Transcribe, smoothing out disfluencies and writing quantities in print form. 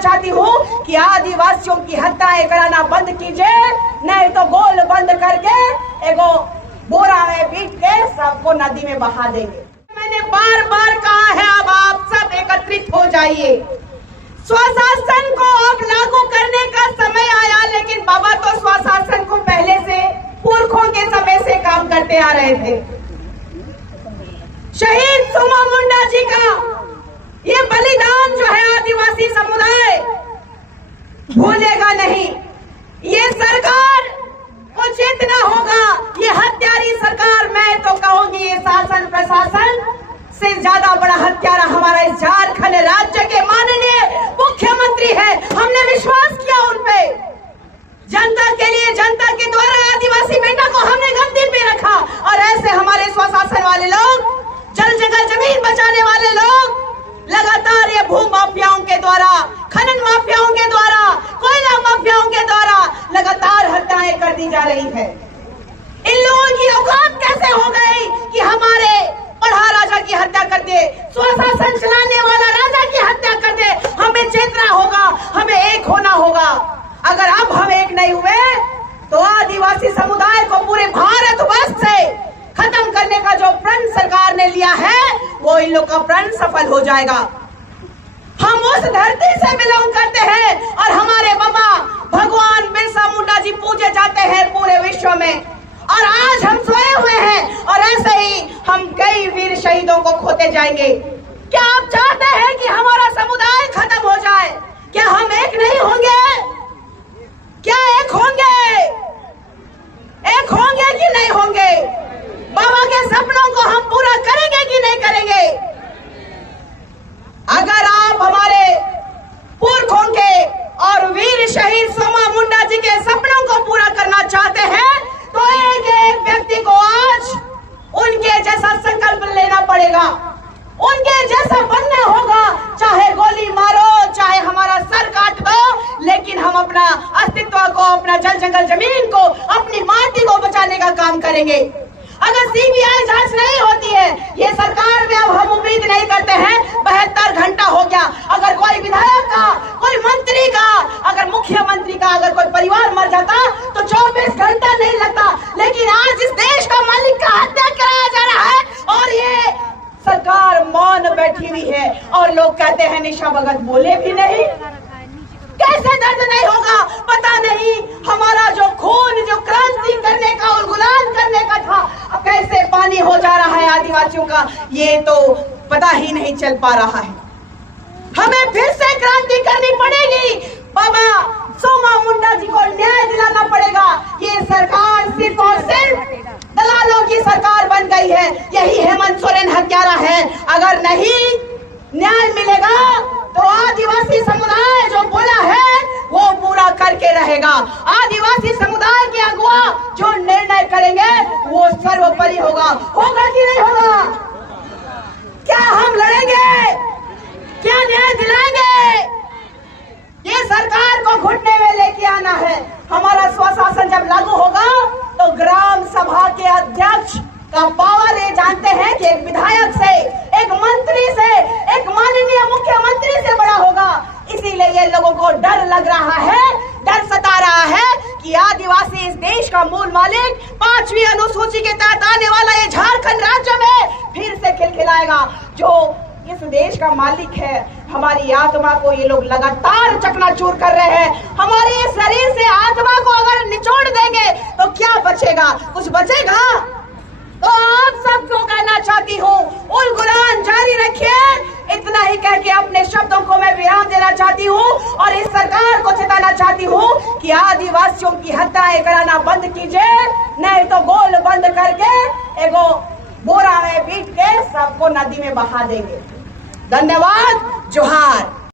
चाहती हूँ कि आदिवासियों की हत्याएं कराना बंद कीजिए, नहीं तो गोल बंद करके एगो बोरा में पीट के सबको नदी में बहा देंगे। मैंने बार बार कहा है, अब आप सब एकत्रित हो जाइए। स्वशासन को अब लागू करने का समय आया, लेकिन बाबा तो स्वशासन को पहले से पुरखों के समय से काम करते आ रहे थे। शहीद सोमा मुंडा जी का ये बलिदान जो है आदिवासी समुदाय भूलेगा नहीं। ये सरकार को चेतना होगा, ये हत्यारी सरकार, मैं तो कहूंगी ये शासन प्रशासन से ज्यादा बड़ा हत्यारा हमारा इस झारखंड राज्य के माननीय मुख्यमंत्री है। हमने विश्वास किया उन पे, जनता के लिए, जनता के द्वारा आदिवासी बेटा को हमने गद्दी पे रखा, और ऐसे हमारे स्वशासन वाले लोग, जल जंगल जमीन बचाने वाले लोग लगातार ये भू माफियाओं के द्वारा, खनन माफियाओं के द्वारा, कोयला माफियाओं के द्वारा लगातार हत्याएं कर दी जा रही है। इन लोगों की औकात कैसे हो गई कि हमारे पढ़ा राजा की हत्या कर दे, स्वशासन चलाने वाला राजा की हत्या कर दे। हमें चेतना होगा, हमें एक होना होगा। अगर अब हम एक नहीं हुए तो आदिवासी समुदाय को पूरे भारतवर्ष से खत्म करने का जो प्रण सरकार ने लिया है वो इन लोग का प्रण सफल हो जाएगा। हम उस धरती से बिलोंग करते हैं और हमारे बाबा भगवान बिरसा मुंडा जी पूजे जाते हैं पूरे विश्व में, और आज हम सोए हुए हैं और ऐसे ही हम कई वीर शहीदों को खोते जाएंगे। क्या आप चाहते हैं कि हमारा समुदाय खत्म हो जाए? क्या हम एक नहीं होंगे? क्या एक होंगे? एक होंगे कि नहीं होंगे? बाबा के सपनों को हम पूरा करेंगे कि नहीं करेंगे? अगर आप हमारे पुरखों के और वीर शहीद सोमा मुंडा जी के सपनों को पूरा करना चाहते हैं तो एक एक व्यक्ति को आज उनके जैसा संकल्प लेना पड़ेगा, उनके जैसा बनना होगा। चाहे गोली मारो, चाहे हमारा सर काट दो, लेकिन हम अपना अस्तित्व को, अपना जल जंगल जमीन को, अपनी माटी को बचाने का काम करेंगे। अगर सीबीआई जांच नहीं होती है, ये सरकार में अब हम उम्मीद नहीं करते हैं। 72 घंटा हो गया, अगर कोई विधायक का, कोई मंत्री का, अगर मुख्यमंत्री का अगर कोई परिवार मर जाता तो 24 घंटा नहीं लगता, लेकिन आज इस देश का मालिक का हत्या कराया जा रहा है और ये सरकार मौन बैठी हुई है। और लोग कहते हैं निशा भगत बोले भी नहीं। कैसे दर्द नहीं होगा पता नहीं। हमारा जो खून, जो क्रांति करने का और गुलाम करने का था, अब कैसे पानी हो जा रहा है आदिवासियों का, ये तो पता ही नहीं चल पा रहा है। हमें फिर से क्रांति करनी पड़ेगी। बाबा सोमा मुंडा जी को न्याय दिलाना पड़ेगा। ये सरकार सिर्फ और सिर्फ दलालों की सरकार बन गई है। यही हेमंत सोरेन हत्यारा है। अगर नहीं न्याय मिलेगा तो आदिवासी समुदाय जो बोला है वो पूरा करके रहेगा। आदिवासी समुदाय के अगुवा जो निर्णय करेंगे वो सर्वोपरि होगा। होगा कि नहीं होगा? क्या हम लड़ेंगे? क्या न्याय दिलाएंगे? ये सरकार को घुटने में लेके आना है। हमारा स्वशासन जब लागू होगा तो ग्राम सभा के अध्यक्ष का पावर ये जानते हैं कि एक विधायक से, एक मंत्री से, एक माननीय मुख्यमंत्री से बड़ा होगा। इसीलिए ये लोगों को डर लग रहा है, डर सता रहा है कि आदिवासी इस देश का मूल मालिक 5वीं अनुसूची के तहत आने वाला ये झारखंड राज्य में फिर से खिलखिलाएगा। जो इस देश का मालिक है, हमारी आत्मा को ये लोग लगातार चकनाचूर कर रहे हैं। हमारे शरीर से आत्मा को अगर निचोड़ देंगे तो क्या बचेगा? कुछ बचेगा? तो आप सबको कहना चाहती हूँ, उलगुलान जारी रखिए। इतना ही कह के अपने शब्दों को मैं विराम देना चाहती हूँ और इस सरकार को चेताना चाहती हूँ कि आदिवासियों की हत्याएं कराना बंद कीजिए, नहीं तो गोल बंद करके एगो बोरा में पीट के सबको नदी में बहा देंगे। धन्यवाद। जोहार।